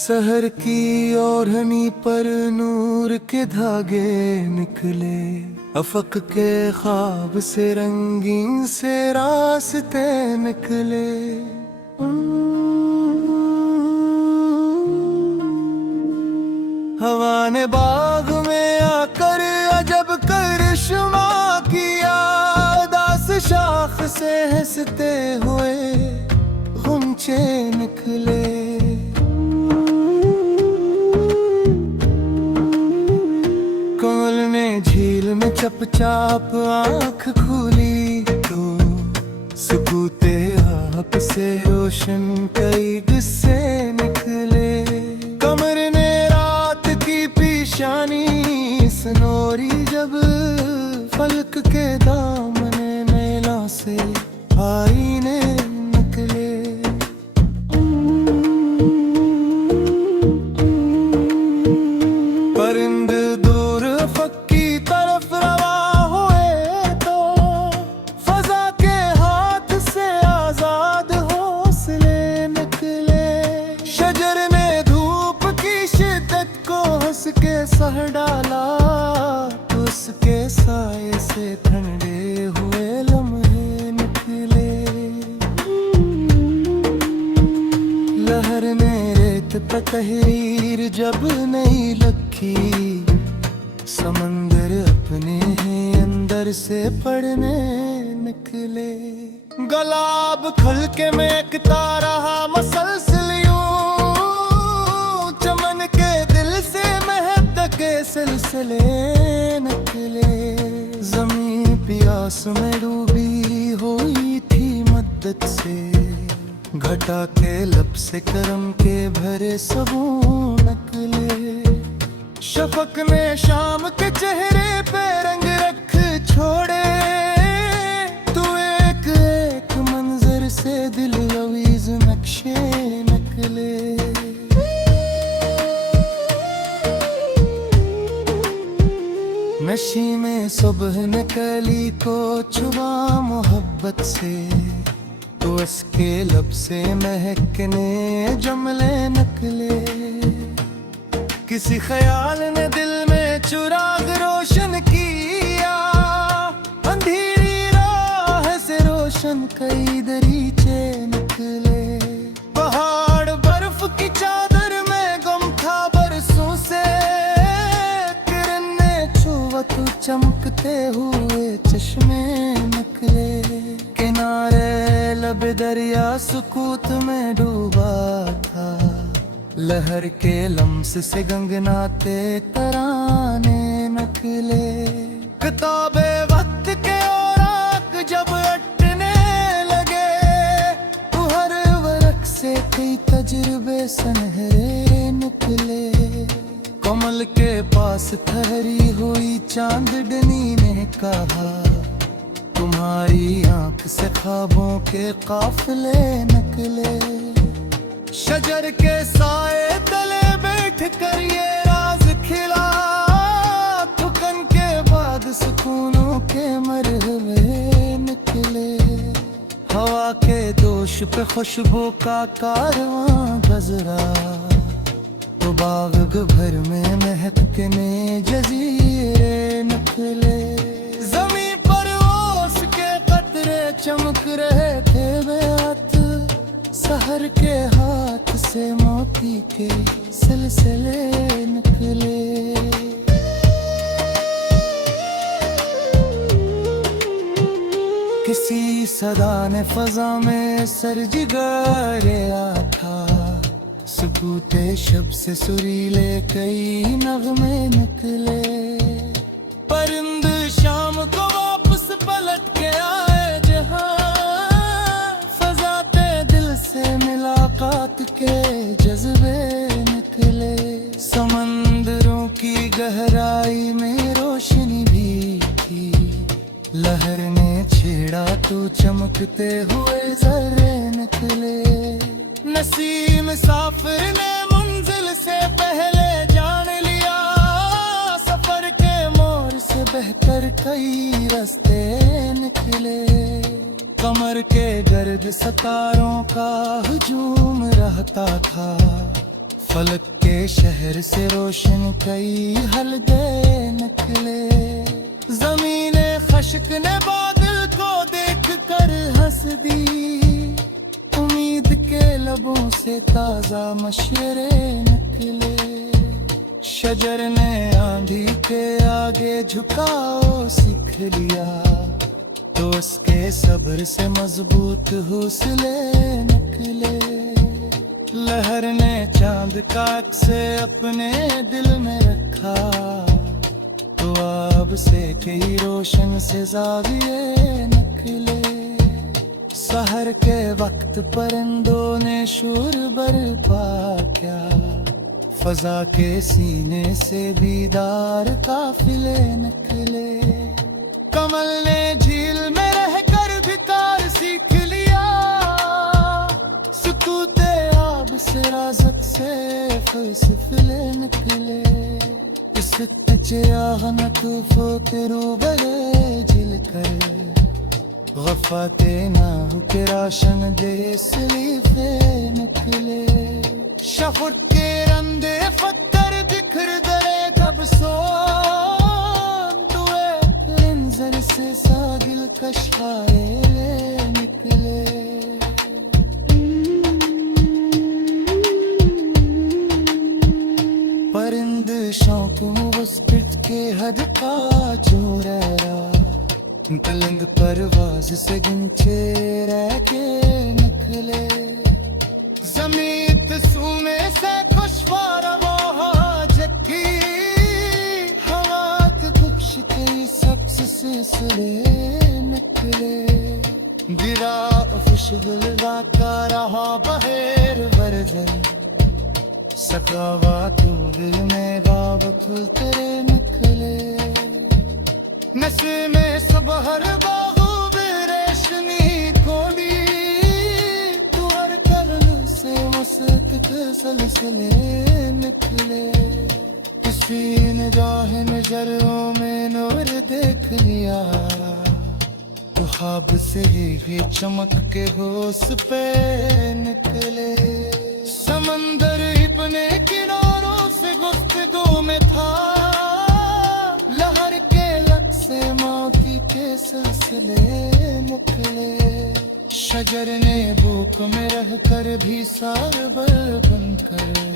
सहर की ओढ़नी पर नूर के धागे निकले, अफक के ख्वाब से रंगीन से रास्ते निकले। हवा ने बाग में आकर अजब करिश्मा किया, दास शाख से हंसते हुए गुंचे निकले। झील में चपचाप आँख खुली तो सुकूते आप से रोशन कई किस्से निकले। कमर ने रात की पेशानी सनोरी जब फलक के दामने मेला से आईने निकले। परिंद दूर फक तरफ रवा हुए तो फजा के हाथ से आजाद हौसले निकले। शजर ने धूप की शिद्दत को हंस के सह डाला, उसके साए से ठंडे हुए लम्हे निकले। लहर ने रेत पर तहरीर जब नहीं लखी, समंदर अपने हैं अंदर से पढ़ने निकले। गुलाब खुल के महकता रहा मसलसल यूं, चमन के दिल से महक के सिलसिले निकले। जमीन प्यास में डूबी हुई थी मद्दत से, घटा के लब से करम के भरे सबूं निकले। शफक ने शाम के चेहरे पे रंग रख छोड़े, तू एक एक मंजर से दिल लवीज नक्शे निकले। नशी में सुबह ने कली को छुआ मोहब्बत से, तो उसके लब से महकने जमले निकले। किसी ख्याल ने दिल में चिराग रोशन किया, अंधेरी राह से रोशन कई दरीचे निकले। पहाड़ बर्फ की चादर में गुम था बरसों से, किरण ने छुआ तो चमकते हुए चश्मे निकले। किनारे लब दरिया सुकूत में डूबा था, लहर के लम्स से गंगनाते तराने निकले। किताबे वक्त के औराक जब अटने लगे, तो हर वर्क से कई तजुर्बे सुनहरे निकले। कमल के पास ठहरी हुई चांदनी ने कहा, तुम्हारी आंख से ख्वाबों के काफिले निकले। शजर के साए तले बैठ कर ये राज खिला, थकन के बाद सुकूनों के मरहबे निकले। हवा के दोष पे खुशबू का कारवां गुजरा, तो बाग भर में महकने जजीरे निकले। जमीन पर ओस के कतरे चमक रहे थे बेअत, सहर के हाथ से मोती के सिलसिले निकले। किसी सदा ने फजा में सर जिगाया था, सुकूते शब से सुरीले कई नगमे निकले। परिंद शाम को वापस पलट के आए जहां, से मुलाकात के जज्बे निकले। समंदरों की गहराई में रोशनी भी थी, लहर ने छेड़ा तो चमकते हुए जर्रे निकले। नसीम साफिर ने मंजिल से पहले जान लिया, सफर के रहकर कई रास्ते निकले। कमर के गर्द सितारों का हुजूम रहता था, फलक के शहर से रोशन कई हलके निकले। ज़मीने खश्क ने बादल को देख कर हंस दी, उम्मीद के लबों से ताजा मशवरे निकले। शजर ने आंधी के आगे झुकाओ सीख लिया, तो उसके सब्र से मजबूत हौसले निकले। लहर ने चांद का अक्स अपने दिल में रखा, तो आब से कई रोशन से ज़ाविये निकले। सहर के वक्त परिंदों ने शोर बरपा किया, फजा के सीने से बीदार काफिले निकले। कमल ने झील में रहकर भिकार सीख लिया, सुकूते आब से राज़त से फलसफे निकले। इस आगन तूफो तेरू बले झिल कर, गफाते ना हो के राशन दे सलीफे निकले। शफुट के रंदे पत्थर बिखर दरे कब सोन तुए, रिंजर से सागिल कशाए निकले। परिंद शौक मुस्कित के हद का जोरा, पलंग परवाज से गुंचे रह के निकले। जमीत सूमे से खुशवार वो जक्की, हवात बख्श के सक्स सिलसिले निकले। गिरा खुशगुल का रहा बहेर वर्जन, सकावा तो दिल में बाबत तेरे निकले। नस्मे सबहर बागो बेरेशमी कोली, तू हर कल से मस्त के सलसले निकले। किसी निगाह नजरों में नूर देख लिया, तो ख्वाब से ही चमक के होश पे निकले। समंदर अपने किनारों से गुफ्तगू में था, लहर के लग से मौती के सिलसिले निकले। शजर ने भूख में रहकर भी सारबर बनकर,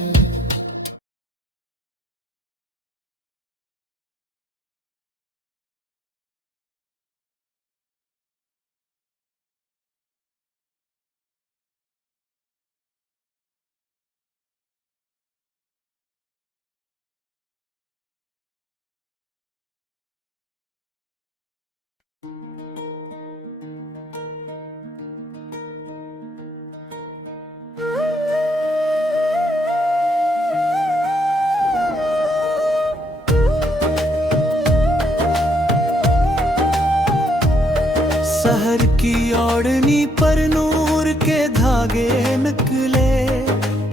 सहर की ओढ़नी पर नूर के धागे निकले।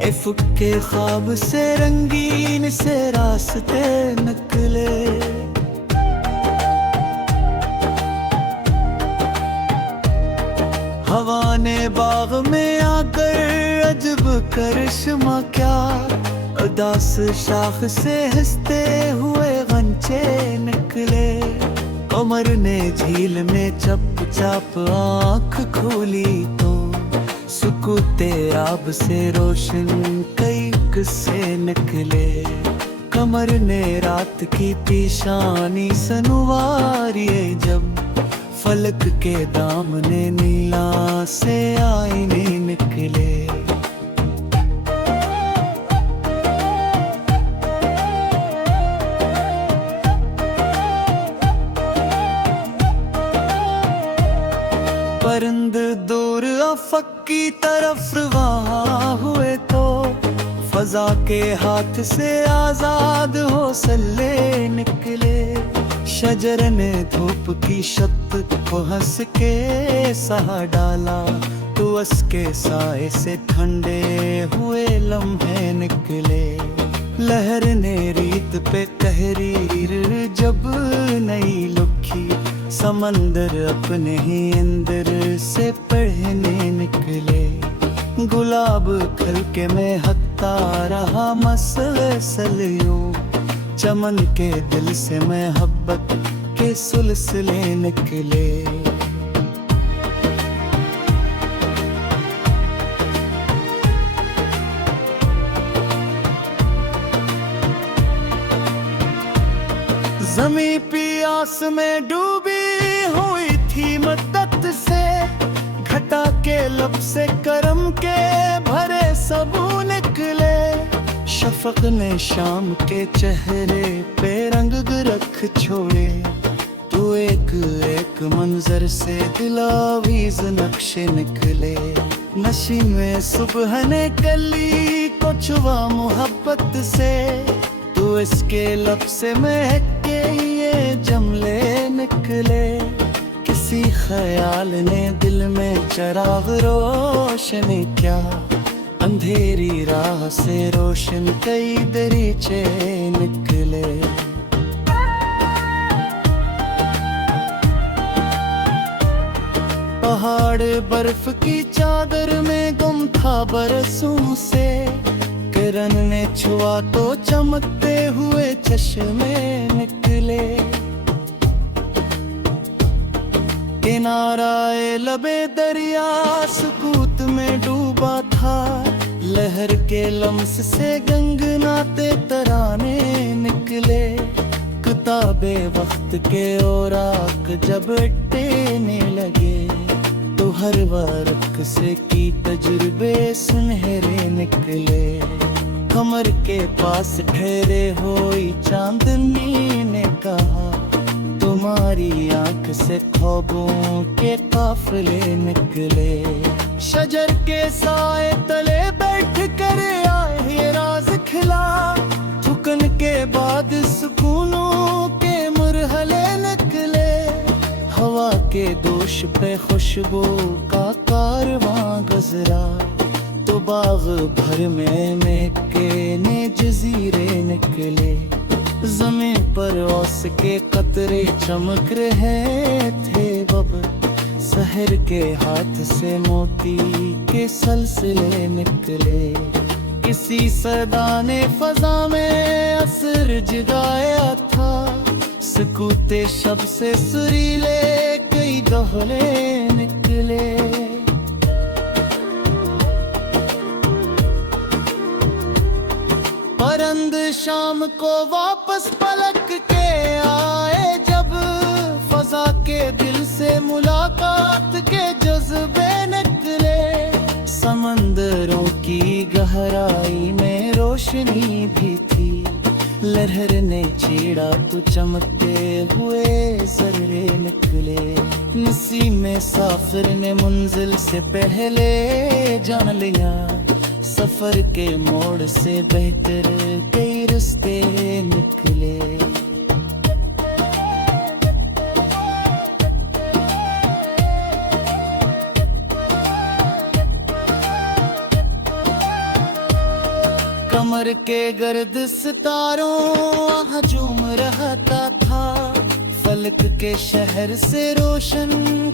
इफ़्क के ख्वाब से रंगीन से रास्ते निकले। हवा ने बाग में आकर अजब करिश्मा क्या, उदास शाख से हंसते हुए गंचे निकले। कमर ने झील में चप चाप आँख खोली, तो सुकूते आब से रोशन कई किस्से निकले। कमर ने रात की पेशानी सनवारी, जब फलक के दामने नीला से आईने निकले। परिंद दूर अफक की तरफ रवां हुए, तो फजा के हाथ से आजाद हौसले निकले। शजर ने धूप की शत को हंस के सहा डाला, तो उसके साए से ठंडे हुए लम्हे निकले। लहर ने रीत पे तहरीर जब नई लिखी, समंदर अपने ही अंदर से पढ़ने निकले। गुलाब खलके में हकता रहा मसलसल यूं, चमन के दिल से मोहब्बत के सुलसिले निकले। ज़मीं प्यास में डूबी हुई थी मद्दत से, घटा के लब से करम के भरे सबू निकले। शफक ने शाम के चेहरे पे रंग रख छोड़े, तू एक एक मंजर से दिलावीज नक्शे निकले। नशी में सुबह ने कली को छुआ मोहब्बत से, तू इसके लब से महक के ये जमले निकले। किसी ख्याल ने दिल में चिराग रोशनी क्या, अंधेरी राह से रोशन कई दरीचे निकले। पहाड़ बर्फ की चादर में गुम था बरसों से, किरण ने छुआ तो चमकते हुए चश्मे निकले। किनाराए लबे दरिया सुकूत में डूबा था, लहर के लम्स से गंगनाते तराने निकले। किताबे वक्त के औराक जब टेने लगे, तो हर वर्क से की तजुर्बे सुनहरे निकले। कमर के पास ठहरे हुई चांदनी ने कहा, तुम्हारी आंख से ख्वाबों के काफिले निकले। शजर के साए तले बैठ कर आए ये राज खिला, थुकन के बाद सुकूनों के मुरहले निकले। हवा के दोष पे खुशबू का कारवां गुजरा, तो बाग भर में महके ने जजीरे निकले। ज़मीं पर औस के कतरे चमक रहे थे बब, सहर के हाथ से मोती के सलसिले निकले। किसी सदा ने फजा में असर जगाया था, सुकूते शब से सुरीले कई दोहले निकले। परंद शाम को वापस पलक के आए जब, फजा के दिल से मुलाकात के जज्बे निकले। समंदरों की गहराई में रोशनी भी थी, लहर ने छेड़ा तो चमकते हुए जर्रे निकले। नसीम में साफिर ने मंजिल से पहले जान लिया, सफर के मोड़ से बेहतर कई रास्ते निकले। कमर के गर्द सितारों हजूम रहता था, फलक के शहर से रोशन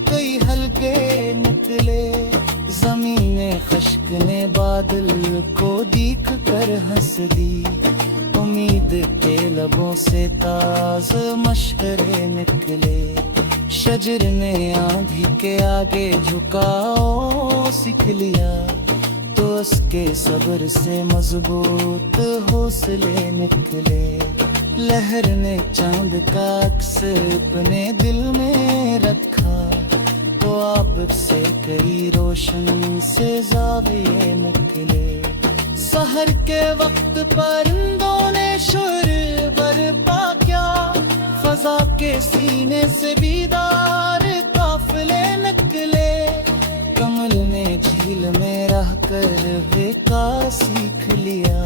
कई हल्के निकले। ज़मीने खश्क ने बादल को दीख कर हंस दी, उम्मीद के लबों से ताज़ मशहरे निकले। शजर ने आंधी के आगे झुकाओ सीख लिया, तो उसके सब्र से मजबूत हौसले निकले। लहर ने चांद का अक्स अपने दिल में रखा, तो आप से कई रोशन से जाविये निकले। सहर के वक्त परिंदों ने शुर बरपा क्या, फजा के सीने से बीदार काफिले निकले। कमल ने झील में रह कर बेका सीख लिया,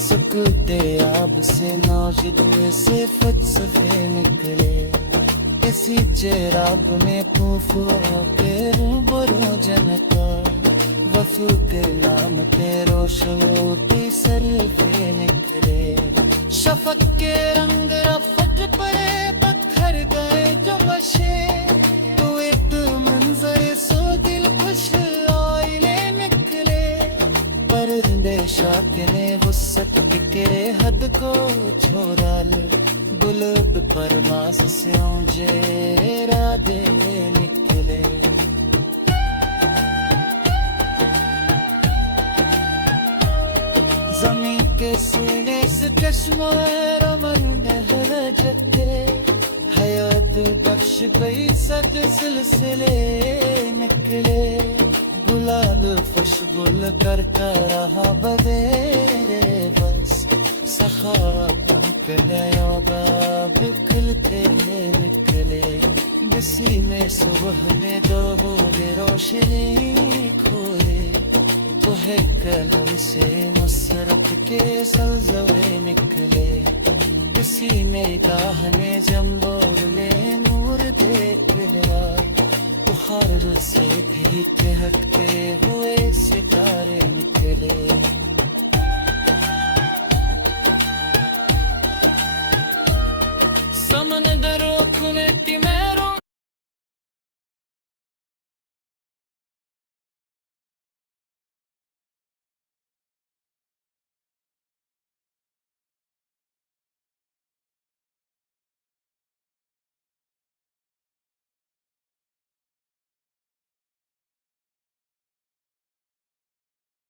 सुकूते आब से नौजिद से फलसफे निकले। किसी चिराग ने पूफो के रूबरू जनका, वफू के नाम के रोशनी सरफे निकले। निकले। शफक के रंग रफत पड़े, पत्थर गए जो बशे, तो एक मंजर सो दिल खुश आईने निकले। परिंदे शाकिने वुसत बिखरे हद को छोड़ा ले, बुलबुल परवास से ऊंचे इरादे निकले। ज़मीं के सीने से चश्मा रमन हर जते, हयात बख्श कई सद सिलसिले निकले। गुलाल खुशगुल करता रहा बदेरे बस, सखावत कहयोगा बिखलते निकले। बिसी में सुबह में दो बोले रोशनी खोले, तो है कलर से मुसरत के सलजवे निकले। किसी ने गाह ने जम्बोले नूर देख लिया, बुखार से भी हटते हो